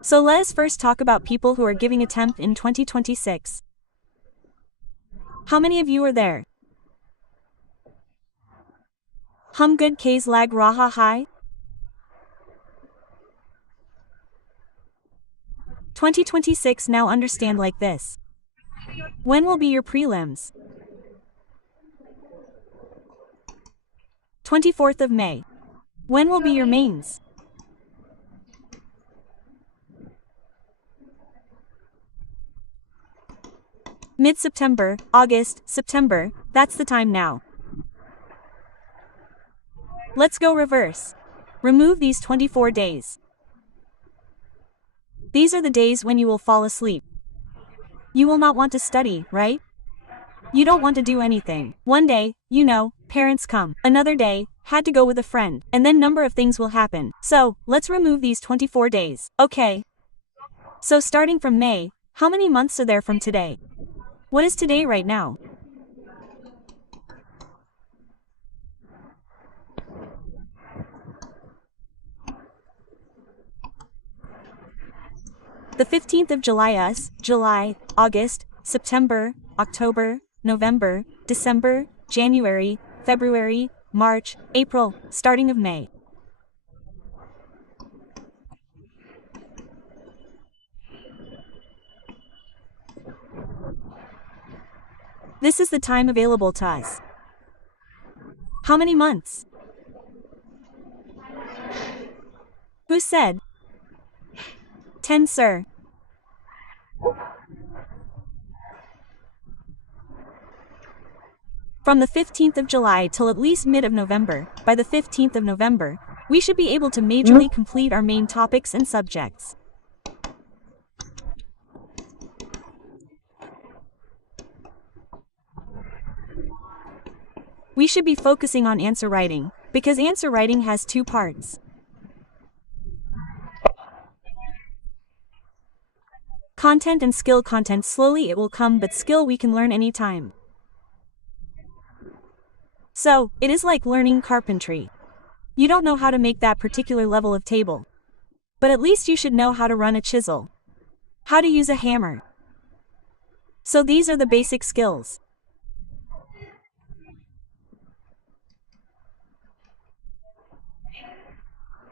So let us first talk about people who are giving attempt in 2026. How many of you are there? Hum good KAISE lag raha hai? 2026 now understand like this. When will be your prelims? 24th of May. When will be your mains? Mid-September, August, September, that's the time now. Let's go reverse. Remove these 24 days. These are the days when you will fall asleep. You will not want to study, right? You don't want to do anything. One day, parents come. Another day, had to go with a friend. And then number of things will happen. So, let's remove these 24 days, okay? So starting from May, how many months are there from today? What is today right now? The 15th of July July, August, September, October, November, December, January, February, March, April, starting of May. This is the time available to us. How many months? Who said? 10, sir. From the 15th of July till at least mid of November, by the 15th of November, we should be able to majorly complete our main topics and subjects. We should be focusing on answer writing, because answer writing has two parts. Content and skill. Content slowly it will come, but skill we can learn anytime. So, it is like learning carpentry. You don't know how to make that particular level of table. But at least you should know how to run a chisel. How to use a hammer. So these are the basic skills.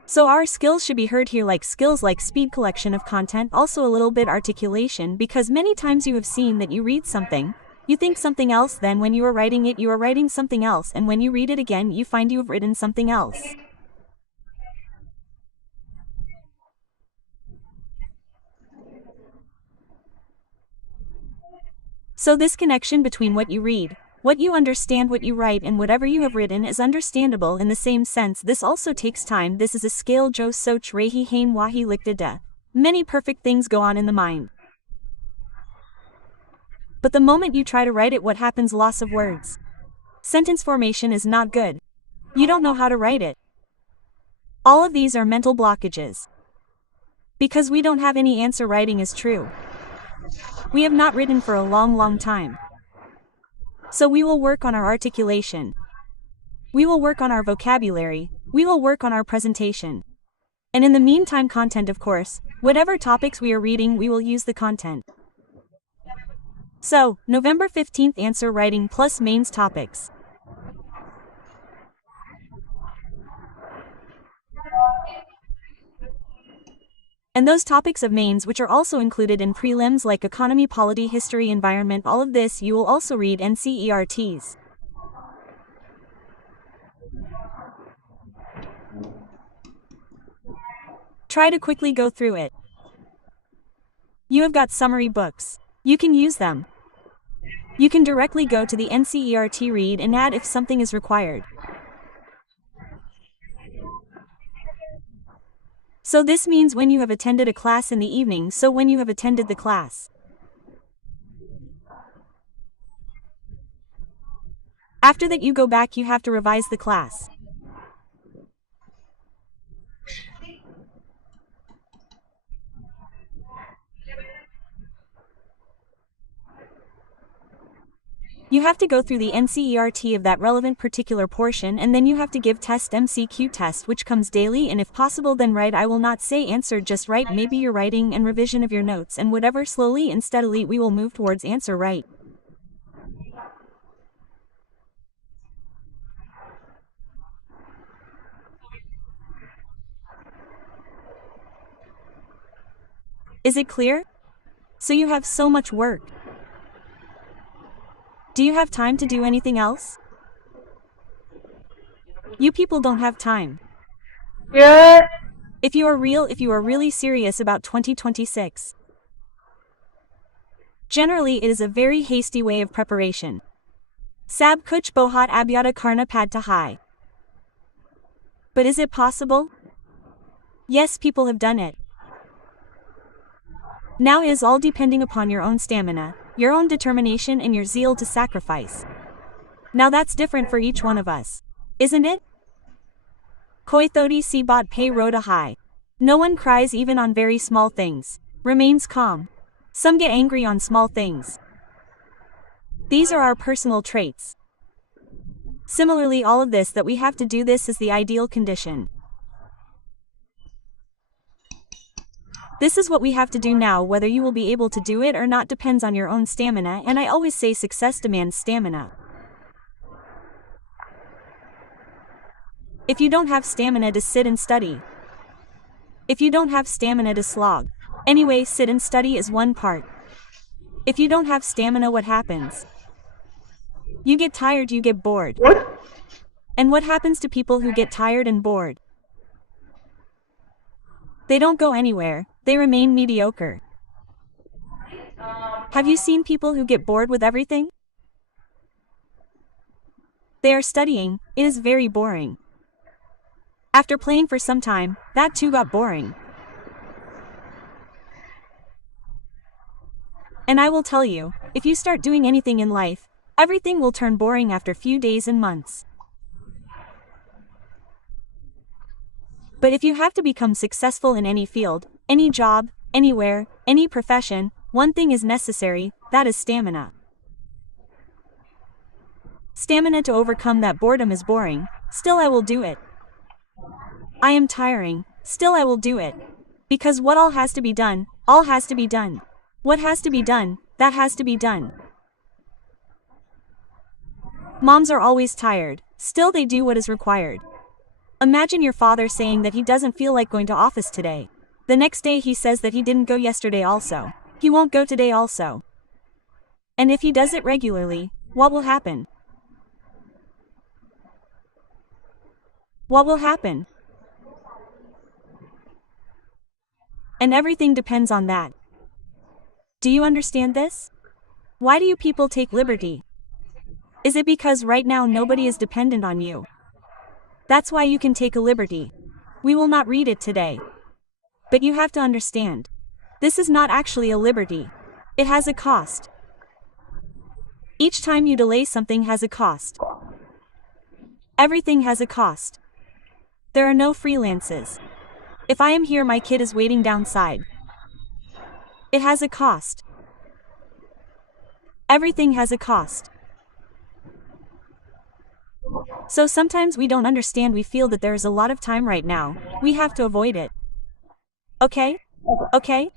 So our skills should be heard here, like skills like speed, collection of content, also a little bit articulation, because many times you have seen that you read something, you think something else, then when you are writing it you are writing something else, and when you read it again you find you have written something else. So this connection between what you read, what you understand, what you write, and whatever you have written is understandable in the same sense. This also takes time. This is a scale jo soch rehi hain wahi likta da. Many perfect things go on in the mind. But the moment you try to write it, what happens? Loss of words. Sentence formation is not good. You don't know how to write it. All of these are mental blockages. Because we don't have any answer writing is true. We have not written for a long time. So we will work on our articulation. We will work on our vocabulary. We will work on our presentation. And in the meantime, content, of course. Whatever topics we are reading, we will use the content. So, November 15th, answer writing plus mains topics. And those topics of mains which are also included in prelims like economy, polity, history, environment, all of this you will also read NCERTs. Try to quickly go through it. You have got summary books. You can use them. You can directly go to the NCERT, read and add if something is required. So this means when you have attended a class in the evening, so when you have attended the class. After that you go back, you have to revise the class. You have to go through the NCERT of that relevant particular portion, and then you have to give test MCQ test, which comes daily, and if possible then write. I will not say answer, just write. Maybe your writing and revision of your notes and whatever, slowly and steadily we will move towards answer right. Is it clear? So you have so much work. Do you have time to do anything else? You people don't have time. Yeah. If you are really serious about 2026. Generally, it is a very hasty way of preparation. Sab kuch bohat abyada karna pad tahai. But is it possible? Yes, people have done it. Now it is all depending upon your own stamina, your own determination, and your zeal to sacrifice. Now that's different for each one of us, isn't it? Koi thodi si bot pay roda high. No one cries even on very small things, remains calm. Some get angry on small things. These are our personal traits. Similarly, all of this that we have to do, this is the ideal condition. This is what we have to do now. Whether you will be able to do it or not depends on your own stamina, and I always say success demands stamina. If you don't have stamina to sit and study, if you don't have stamina to slog, anyway, sit and study is one part. If you don't have stamina, what happens? You get tired, you get bored. What? And what happens to people who get tired and bored? They don't go anywhere, they remain mediocre. Have you seen people who get bored with everything? They are studying, it is very boring. After playing for some time, that too got boring. And I will tell you, if you start doing anything in life, everything will turn boring after few days and months. But if you have to become successful in any field, any job, anywhere, any profession, one thing is necessary, that is stamina. Stamina to overcome that boredom is boring, still I will do it. I am tiring, still I will do it. Because what all has to be done, all has to be done. What has to be done, that has to be done. Moms are always tired, still they do what is required. Imagine your father saying that he doesn't feel like going to office today. The next day he says that he didn't go yesterday also. He won't go today also. And if he does it regularly, what will happen? What will happen? And everything depends on that. Do you understand this? Why do you people take liberty? Is it because right now nobody is dependent on you? That's why you can take a liberty. We will not read it today. But you have to understand. This is not actually a liberty. It has a cost. Each time you delay something has a cost. Everything has a cost. There are no freelances. If I am here, my kid is waiting downside. It has a cost. Everything has a cost. So sometimes we don't understand, we feel that there is a lot of time right now, we have to avoid it. Okay? Okay?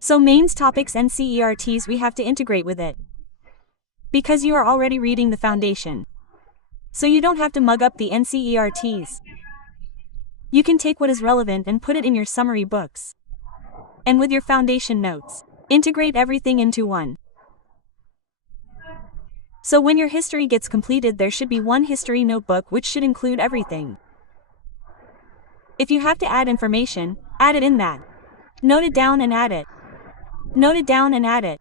So mains topics NCERTs we have to integrate with it. Because you are already reading the foundation. So you don't have to mug up the NCERTs. You can take what is relevant and put it in your summary books. And with your foundation notes, integrate everything into one. So when your history gets completed, there should be one history notebook which should include everything. If you have to add information, add it in that. Note it down and add it. Note it down and add it.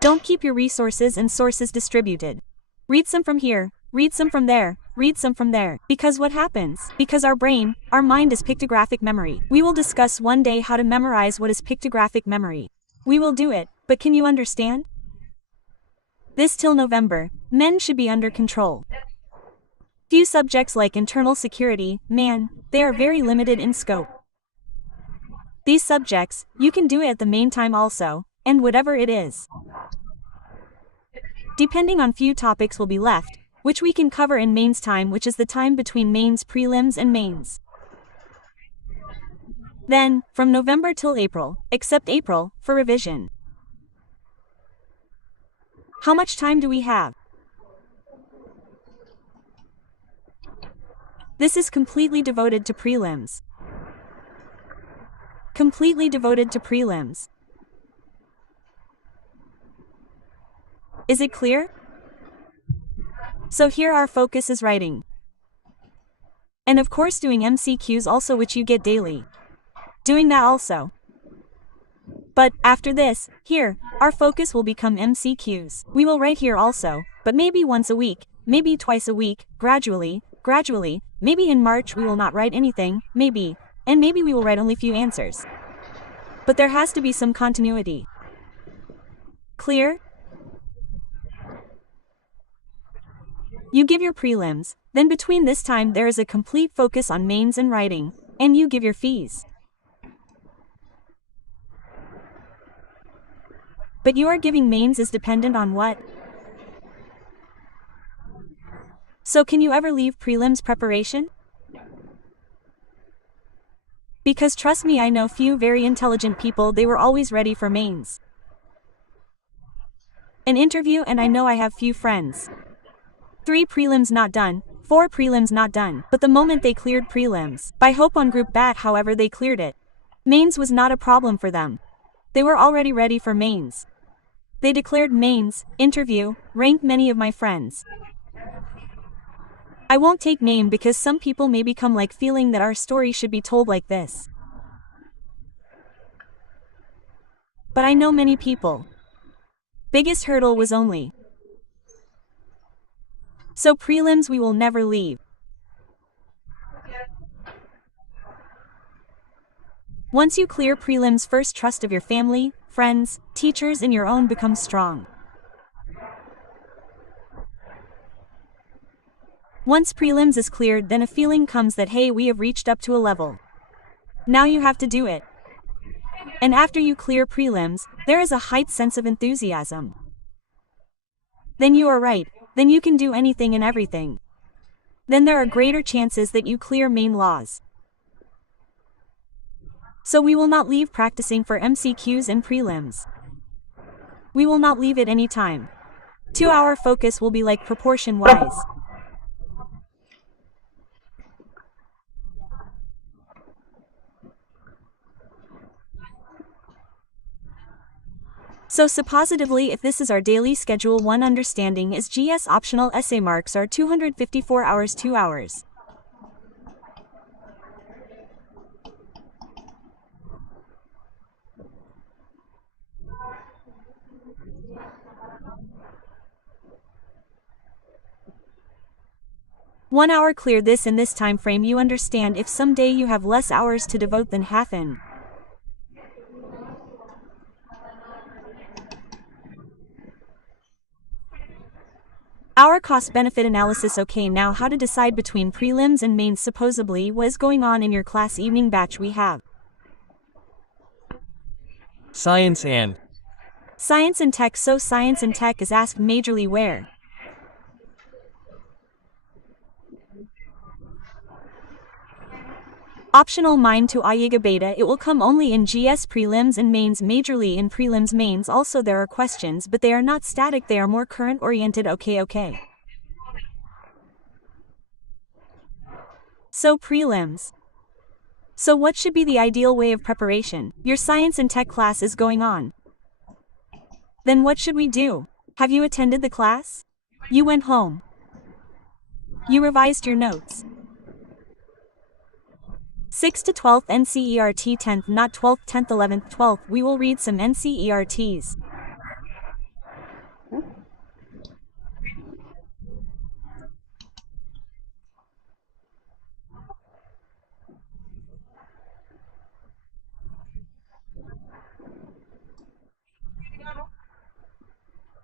Don't keep your resources and sources distributed. Read some from here, read some from there, read some from there. Because what happens? Because our brain, our mind is pictographic memory. We will discuss one day how to memorize what is pictographic memory. We will do it, but can you understand? This till November, men should be under control. Few subjects like internal security, man, they are very limited in scope. These subjects, you can do it at the main time also, and whatever it is. Depending on few topics will be left, which we can cover in mains time, which is the time between mains, prelims and mains. Then, from November till April, except April, for revision. How much time do we have? This is completely devoted to prelims. Completely devoted to prelims. Is it clear? So here our focus is writing. And of course doing MCQs also, which you get daily. Doing that also. But, after this, here, our focus will become MCQs. We will write here also, but maybe once a week, maybe twice a week, gradually, maybe in March we will not write anything, maybe, and maybe we will write only few answers. But there has to be some continuity. Clear? You give your prelims, then between this time there is a complete focus on mains and writing, and you give your fees. But you are giving mains is dependent on what? So can you ever leave prelims preparation? Because trust me, I know few very intelligent people, they were always ready for mains. An interview, and I know I have few friends. 3 prelims not done, 4 prelims not done, but the moment they cleared prelims, by hope on group BAT, however they cleared it. Mains was not a problem for them. They were already ready for mains. They declared mains, interview, ranked many of my friends. I won't take name because some people may become like feeling that our story should be told like this. But I know many people. Biggest hurdle was only. So prelims we will never leave. Once you clear prelims, first trust of your family, friends, teachers and your own becomes strong. Once prelims is cleared, then a feeling comes that hey, we have reached up to a level. Now you have to do it. And after you clear prelims, there is a heightened sense of enthusiasm. Then you are right, then you can do anything and everything. Then there are greater chances that you clear main laws. So we will not leave practicing for MCQs and prelims. We will not leave it any time. 2-hour focus will be like proportion-wise. So suppositively, if this is our daily schedule, one understanding is GS optional essay marks are 254 hours 2 hours. One hour clear this in this time frame. You understand if someday you have less hours to devote than half in. Our cost-benefit analysis. Okay, now how to decide between prelims and mains. Supposedly, what is going on in your class evening batch? We have Science and Tech. So Science and Tech is asked majorly where? Optional mind to Ayiga Beta. It will come only in GS prelims and mains, majorly in prelims mains. Also there are questions, but they are not static, they are more current oriented. Okay. So prelims. So what should be the ideal way of preparation? Your Science and Tech class is going on. Then what should we do? Have you attended the class? You went home. You revised your notes. 6th to 12th NCERT 10th, not 12th, 10th, 11th, 12th. We will read some NCERTs.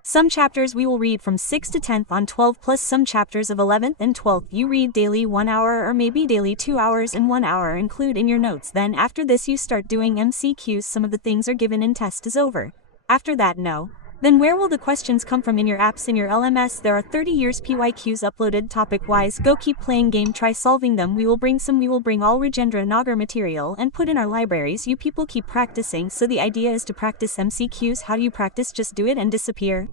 Some chapters we will read from 6th to 10th on 12 plus some chapters of 11th and 12th. You read daily 1 hour or maybe daily 2 hours and 1 hour include in your notes. Then after this you start doing MCQs. Some of the things are given in test is over. After that, no. Then where will the questions come from in your apps in your LMS? There are 30 years PYQs uploaded topic-wise. Go keep playing game, try solving them. We will bring all Rajendra Nagar material and put in our libraries. You people keep practicing, so the idea is to practice MCQs. How do you practice? Just do it and disappear.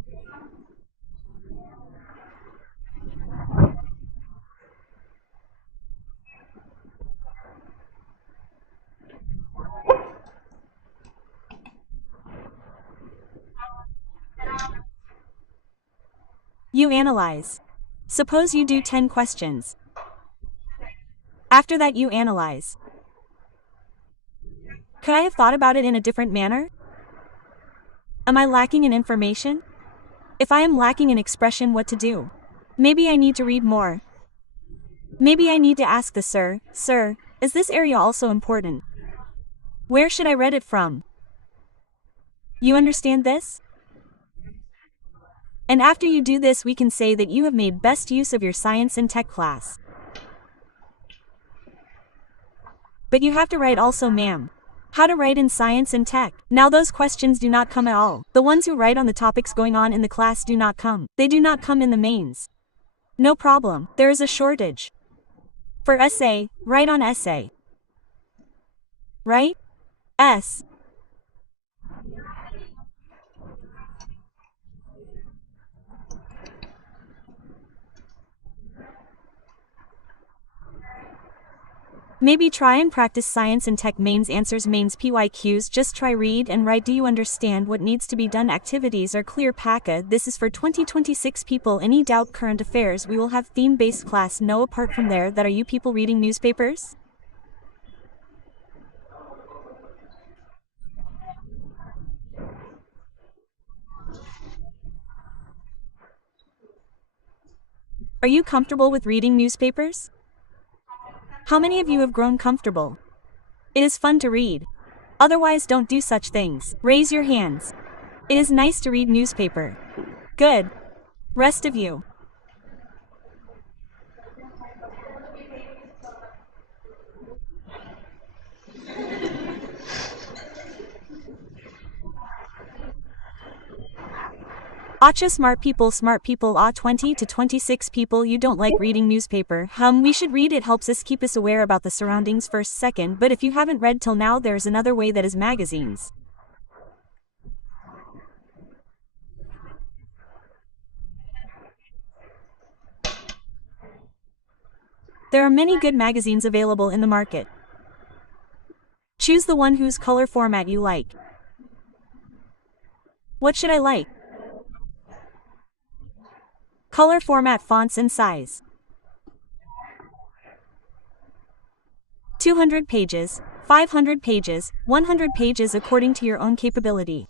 You analyze. Suppose you do 10 questions. After that you analyze. Could I have thought about it in a different manner? Am I lacking in information? If I am lacking in expression, what to do? Maybe I need to read more. Maybe I need to ask the sir, is this area also important? Where should I read it from? You understand this? And after you do this, we can say that you have made best use of your science and tech class. But you have to write also, ma'am. How to write in science and tech. Now those questions do not come at all. The ones who write on the topics going on in the class do not come. They do not come in the mains. No problem, there is a shortage. For essay, write on essay. Right? S. Maybe try and practice science and tech mains answers, mains PYQs. Just try, read and write. Do you understand what needs to be done? Activities are clear. Paka, this is for 2026 people. Any doubt? Current affairs, we will have theme-based class. No, apart from there, that are you people reading newspapers? Are you comfortable with reading newspapers? How many of you have grown comfortable? It is fun to read. Otherwise, don't do such things. Raise your hands. It is nice to read newspaper. Good. Rest of you. Acha, smart people, 20 to 26 people, you don't like reading newspaper. We should read, it helps us, keep us aware about the surroundings first, second, but if you haven't read till now, there's another way, that is magazines. There are many good magazines available in the market. Choose the one whose color format you like. What should I like? Color, format, fonts and size. 200 pages, 500 pages, 100 pages according to your own capability.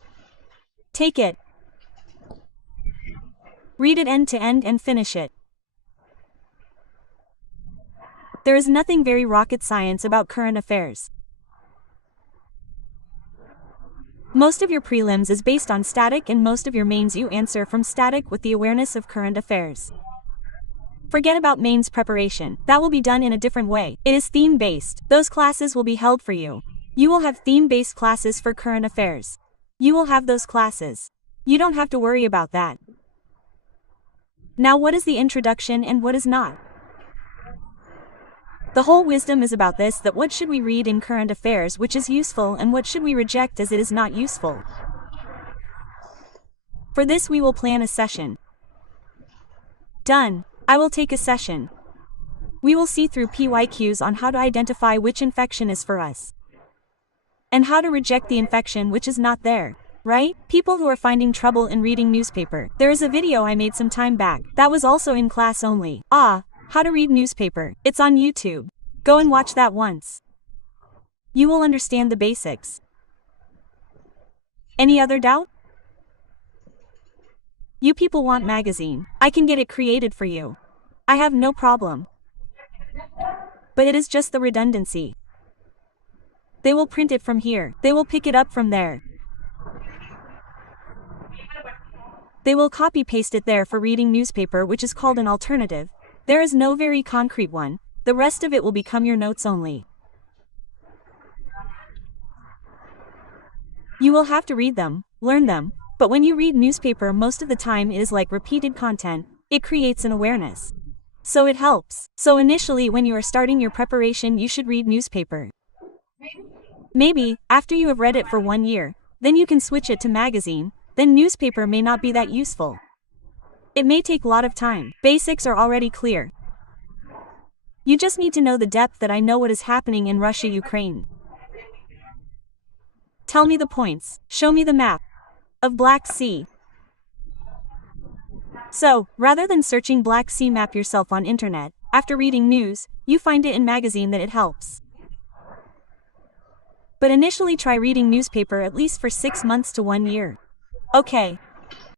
Take it. Read it end to end and finish it. There is nothing very rocket science about current affairs. Most of your prelims is based on static, and most of your mains you answer from static with the awareness of current affairs. Forget about mains preparation, that will be done in a different way. It is theme-based, those classes will be held for you. You will have theme-based classes for current affairs. You will have those classes. You don't have to worry about that. Now what is the introduction and what is not? The whole wisdom is about this, that what should we read in current affairs which is useful and what should we reject as it is not useful. For this we will plan a session. Done. I will take a session. We will see through PYQs on how to identify which infection is for us. And how to reject the infection which is not there. Right? People who are finding trouble in reading newspaper. There is a video I made some time back, that was also in class only. How to read newspaper. It's on YouTube. Go and watch that once. You will understand the basics. Any other doubt? You people want magazine. I can get it created for you. I have no problem. But it is just the redundancy. They will print it from here. They will pick it up from there. They will copy-paste it there for reading newspaper, which is called an alternative. There is no very concrete one. The rest of it will become your notes only. You will have to read them, learn them, But when you read newspaper most of the time it is like repeated content, it creates an awareness. So it helps. So initially when you are starting your preparation you should read newspaper. Maybe, after you have read it for 1 year, then you can switch it to magazine, then newspaper may not be that useful. It may take a lot of time. Basics are already clear. You just need to know the depth that I know what is happening in Russia, Ukraine. Tell me the points, show me the map of Black Sea. So, rather than searching Black Sea map yourself on internet, after reading news, you find it in magazine that it helps. But initially try reading newspaper at least for 6 months to 1 year. Okay.